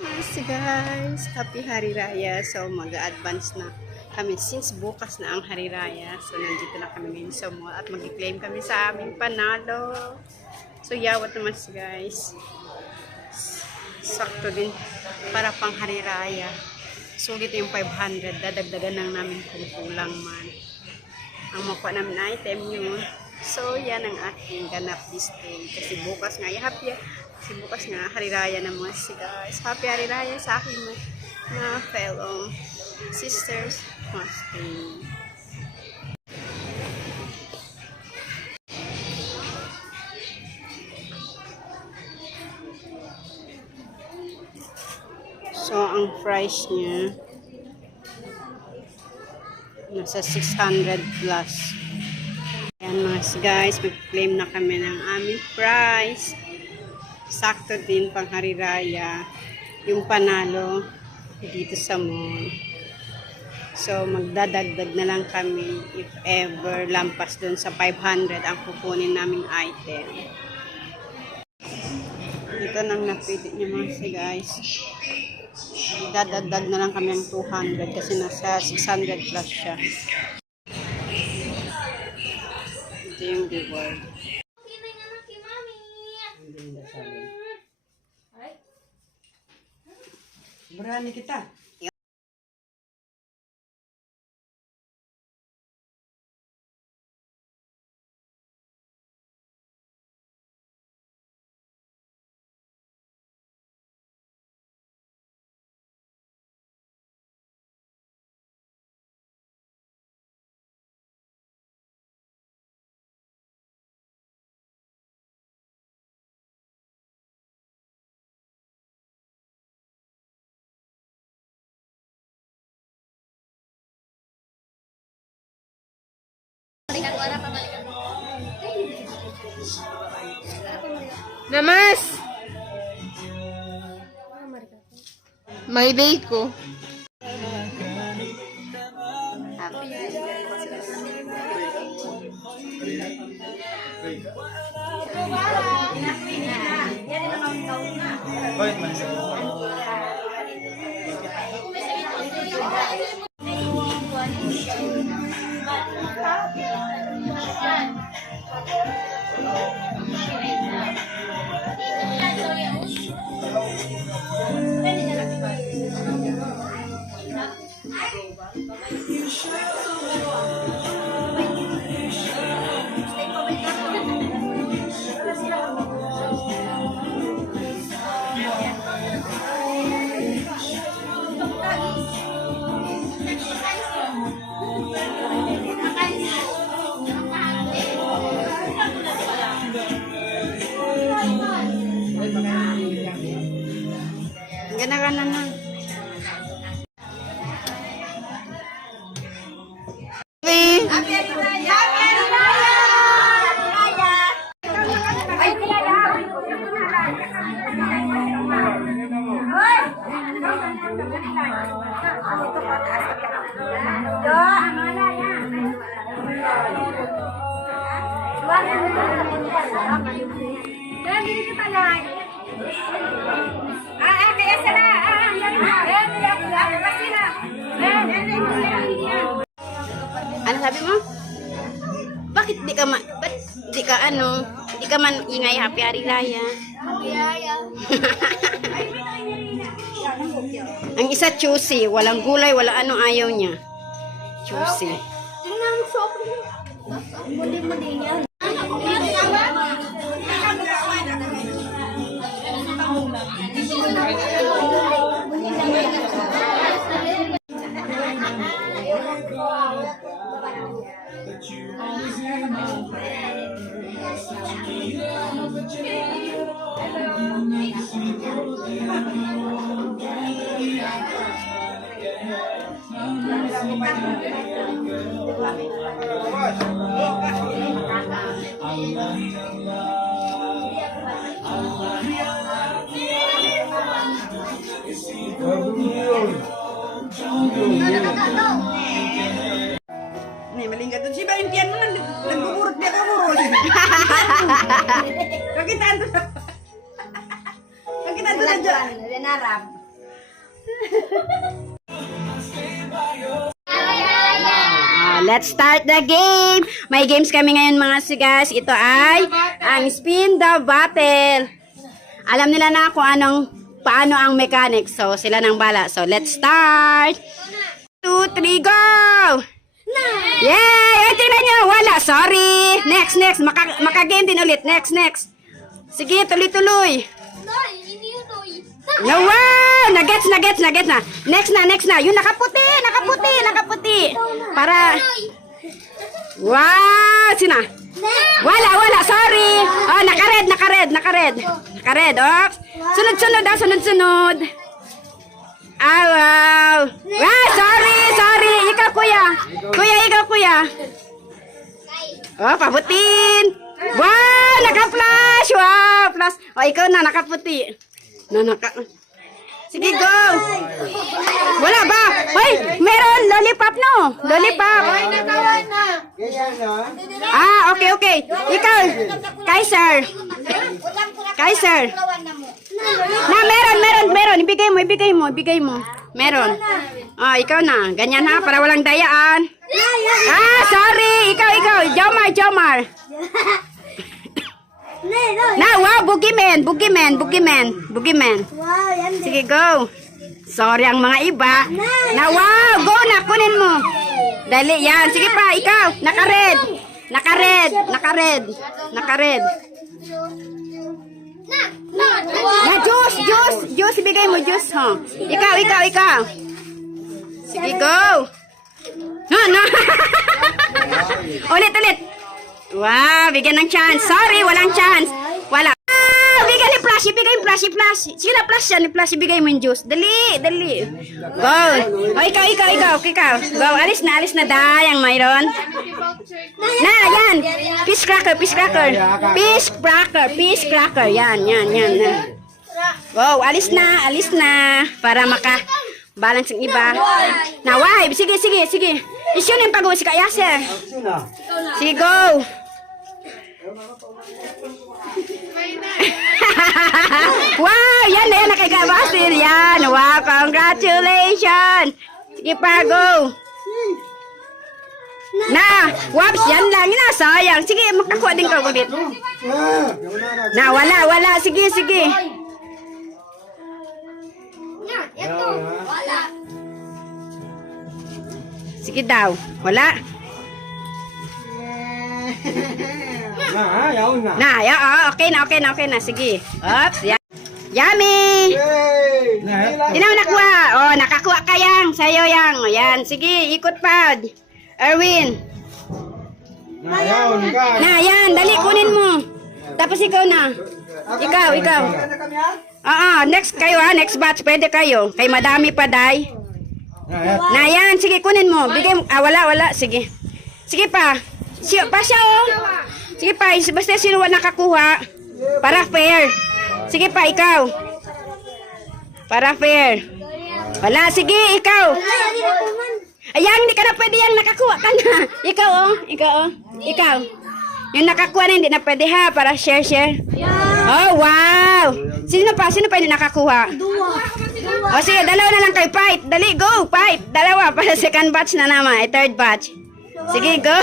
Yes guys, happy Hari Raya. So mag-advance na kami since bukas na ang Hari Raya. So nandito na kami ngayon sa mall at mag-claim kami sa aming panalo. So yawat naman si guys. Sakto din para pang Hari Raya. Sulit yung 500. Dadagdagan lang namin kung kulang man. Ang makuha namin item yun. So yan ang aking ganap this day. Kasi bukas nga, happy. Kasi bukas nga, Hari Raya naman si guys. Happy Hari Raya sa akin mga fellow sisters. Muslim. So, ang price niya nasa 600 plus. Ayan mga guys, mag-claim na kami ng aming price. Sakto din pang Hari Raya yung panalo dito sa mall. So magdadagdag na lang kami if ever lampas dun sa 500 ang kukunin naming item. Ito nang napili niyo mga guys. Dadagdag na lang kami ng 200 kasi nasa 600 plus siya. Ito yung reward. Berani kita. Namas! May ko. Gana-gana na. Ano sabi mo? Bakit di ka di ka man ingay happy Hari Raya? Happy Raya. Ang isa choosy, walang gulay, wala ano ayaw niya. Choosy. Tingnan mo sa ako. Muli-muli niya. Nih, malingkat tuh si Baintian mana nagbuburot dia kaburo. Kakitaan tuh. Kakitaan tuh aja. Narap. Let's start the game. May games kami ngayon mga sigas. Ito ay ang spin the bottle. Alam nila na kung paano ang mechanics. So, sila nang bala. So, let's start. 2, 3, go! Yay! Ay, tingnan nyo. Wala. Sorry. Next. Maka-game din ulit. Next. Sige, tuloy-tuloy. No, wow! Nagets na. Next na. Yung nakaputi. Para... Wow! Sina? Wala. Sorry. Oh, naka-red. Oh. Sunod. Ah, wow. Ah, sorry. Ikaw, kuya. Oh, pabutin. Wow, naka-flash. Wow, flash. Oh, ikaw na, nakaputi. Sige, go. Wala ba? Hoy, meron. Lollipop, no? Lollipop. Ah, okay. Ikaw, Kaiser. Na, meron. Ibigay mo. Meron. Oh, ikaw na. Ganyan ha, para walang dayaan. Ah, sorry. Ikaw. Jomar. Na, wow, boogeyman. Wow, yan din. Sige, go. Sorry ang mga iba. Na, wow, go na, kunin mo. Dali, yan. Sige pa, ikaw. Naka-red. Na, juice. Ibigay mo, juice, ho. Ikaw. Sige, go. No. Ulit. Wow, bigyan ng chance. Sorry, walang chance. Wala. Ah, bigyan yung flash. Sige na, flash. Ibigay mo yung juice. Dali. Go. O, ikaw. Go, alis na. Dayang mayroon. Na, yan. Peace cracker. Yan. Go, alis na. Para balance yung iba. Na, why? Sige. Isyo na yung pag-uwi si Kayaser. Sige, go. Wow, yan na kay Kabasir. Yan, wow, congratulations. Sige pa, go. Na, waps, yan lang. Sayang. Sige, makakuha din ka ulit. Na, wala. Sige. Sige daw. Wala. Okay na. Sige. Oops, yan. Yummy! Tinaw nakuha. Oh, nakakuha ka yang. Sa'yo yang. Yan. Sige, ikot pa. Erwin. Na, yan. Dali, kunin mo. Tapos ikaw na. Ikaw. Next kayo ha. Next batch. Pwede kayo. Kay madami pa, day. Na, yan. Sige, kunin mo. Bigay mo. Wala. Sige. Sige pa. Pa siya, oh. Sige pa. Basta sino nakakuha. Para fair. Sige pa, ikaw. Para fair. Wala. Sige, ikaw. Ayan, hindi ka na pwede yan. Nakakuha ka na. Ikaw. Yung nakakuha na, hindi na pwede ha. Para share. Oh, wow. Sino pa yung nakakuha? O sige, dalawa na lang kayo. Fight. Dali, go. Fight. Dalawa. Para second batch na naman. Third batch. Sige, go.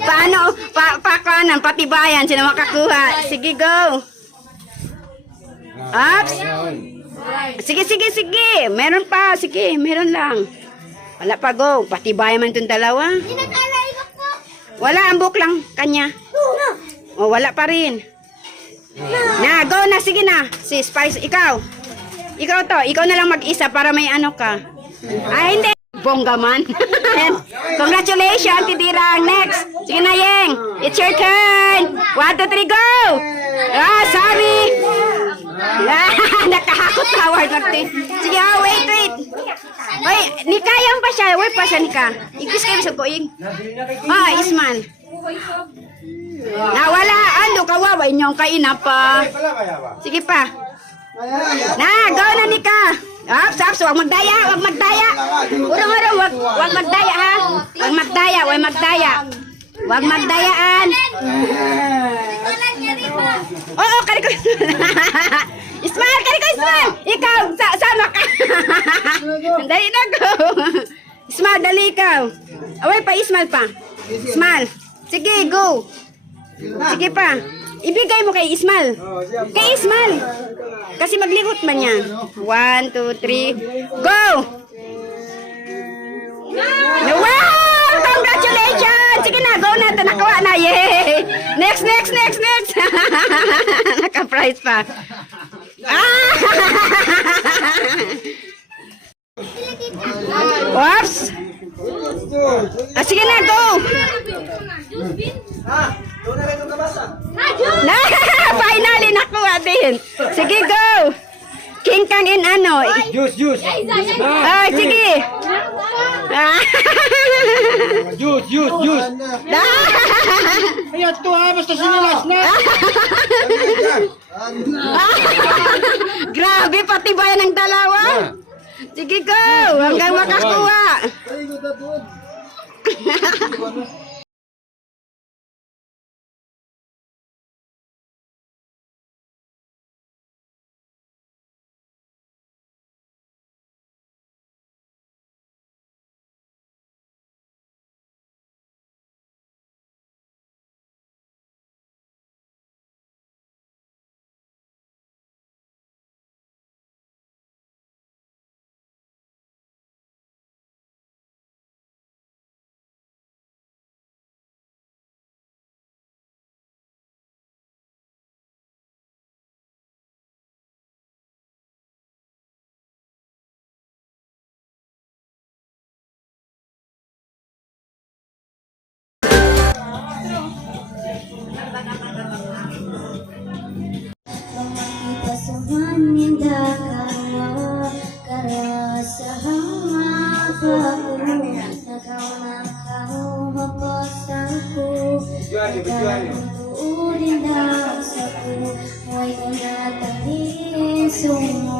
Paano? Pakanan, patibayan. Sino makakuha? Sige, go. Ups. Sige. Meron pa. Sige, meron lang. Wala pa, go. Patibayan man itong dalawa. Wala, ang book lang. Kanya. O, wala pa rin. Na, go na. Sige na. Si Spice, ikaw. Ikaw na lang mag-isa para may ano ka. Ay, hindi. Bongga man. Congratulations, Titirang. Next. Sige na, Yeng. It's your turn. 1, 2, 3, go. Sorry. Nakahakot ka, Howard. Sige, wait. Oy, nikayang pa siya. Wait pa siya, Nika. Igis kayo sa kuing. Isman. Nawala. Ano, kawawa inyong kaina pa. Sige pa. Na, go na, Nika. Ups, wag magdaya. Urang-urang, wag magdaya, ha? Wag magdayaan. Oo, kaliko. Smile! Kali ko, smile! Ikaw, sama ka! Dali na go! Smile, dali ikaw. Away pa, smile pa. Smile. Sige, go. Sige pa. Ibigay mo kay Ismal. Kay Ismal. Kasi magligot man yan. 1, 2, 3. Go! Wow! Congratulations! Sige na, go na. Nakawa na. Yay! Next. Naka-prize pa. Oops! Sige na, go! Na, finally nakuha din. Sige, go. King Kang in ano? Juice. Ah, sige. Juice. Ayat to ha, basta sinilas na. Grabe, pati ba ng dalawa? Sige, go. Hanggang makakuha. Summa